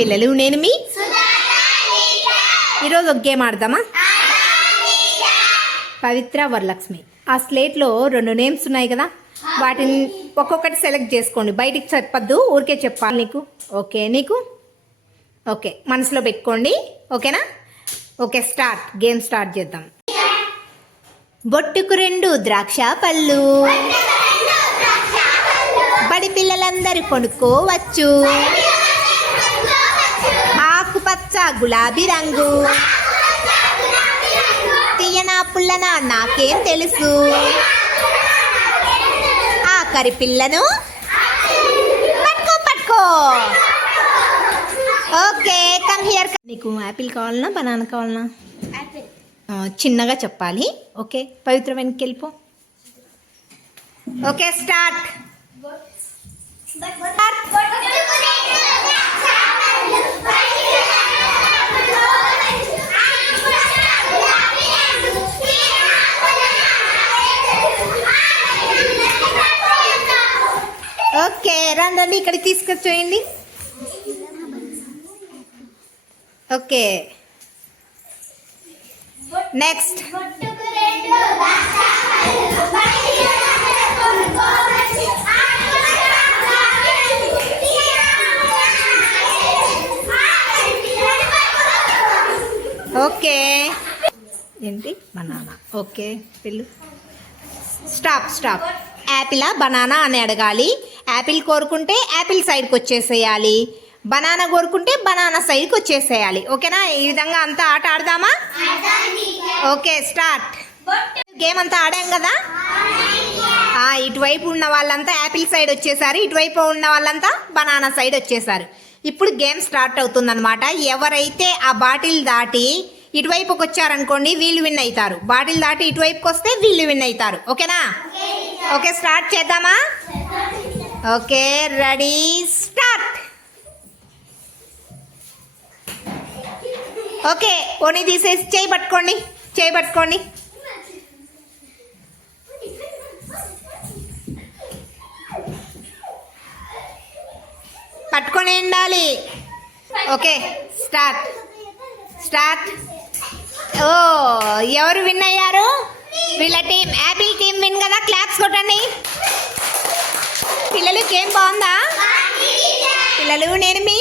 పిల్లలు నేను మీ ఈరోజు ఒక గేమ్ ఆడదామా? పవిత్ర వరలక్ష్మి. ఆ స్లేట్లో 2 నేమ్స్ ఉన్నాయి కదా, వాటిని ఒక్కొక్కటి సెలెక్ట్ చేసుకోండి. బయటికి చెప్పద్దు, ఊరికే చెప్పాలి నీకు. ఓకే, నీకు ఓకే, మనసులో పెట్టుకోండి. ఓకేనా? Okay, start. గేమ్ స్టార్ట్ చేద్దాం. బొట్టుకు 2 ద్రాక్ష పళ్ళు, బడి పిల్లలందరూ కొనుక్కోవచ్చు. ఆకుపచ్చ గులాబీ రంగు, తీయనా పుల్లనా నాకేం తెలుసు. ఆఖరి పిల్లను పట్టుకో పట్టుకో. Okay, come here. నీకు యాపిల్ కావాలనా బనానా కావాలనా? చిన్నగా చెప్పాలి. ఓకే, పవిత్ర వెనక్కి వెళ్ళిపో. Okay, start. ఓకే, రండి ఇక్కడికి తీసుకొచ్చేయండి. Okay, next. ఓకే, ఏంటి? బనానా. ఓకే, పిల్లు. Stop stop. యాపిలా బనానా అని అడగాలి. యాపిల్ కోరుకుంటే యాపిల్ సైడ్కి వచ్చేసేయాలి, బనానా కోరుకుంటే బనానా సైడ్కి వచ్చేసేయాలి. ఓకేనా? ఈ విధంగా అంతా ఆట ఆడదామా? Okay, start. గేమ్ అంతా ఆడాం కదా. ఇటువైపు ఉన్న వాళ్ళంతా యాపిల్ సైడ్ వచ్చేసారు, ఇటువైపు ఉన్న వాళ్ళంతా బనానా సైడ్ వచ్చేసారు. ఇప్పుడు గేమ్ స్టార్ట్ అవుతుందన్నమాట. ఎవరైతే ఆ బాటిల్ దాటి ఇటువైపుకి వచ్చారనుకోండి, వీళ్ళు విన్ అవుతారు. బాటిల్ దాటి ఇటువైపుకి వస్తే వీళ్ళు విన్ అవుతారు. ఓకేనా? ఓకే, స్టార్ట్ చేద్దామా? Okay, ready, start. ఓకే, ఓని తీసేసి చేయి పట్టుకోండి, చేయి పట్టుకోండి. పట్టుకొని ఉండాలి. Okay, start start. ఓ, ఎవరు విన్ అయ్యారు? వీళ్ళ టీం, యాపిల్ టీం విన్ కదా. క్లాప్స్ కొట్టండి. పిల్లలు గేమ్ బాగుందా? పిల్లలు నేను మీ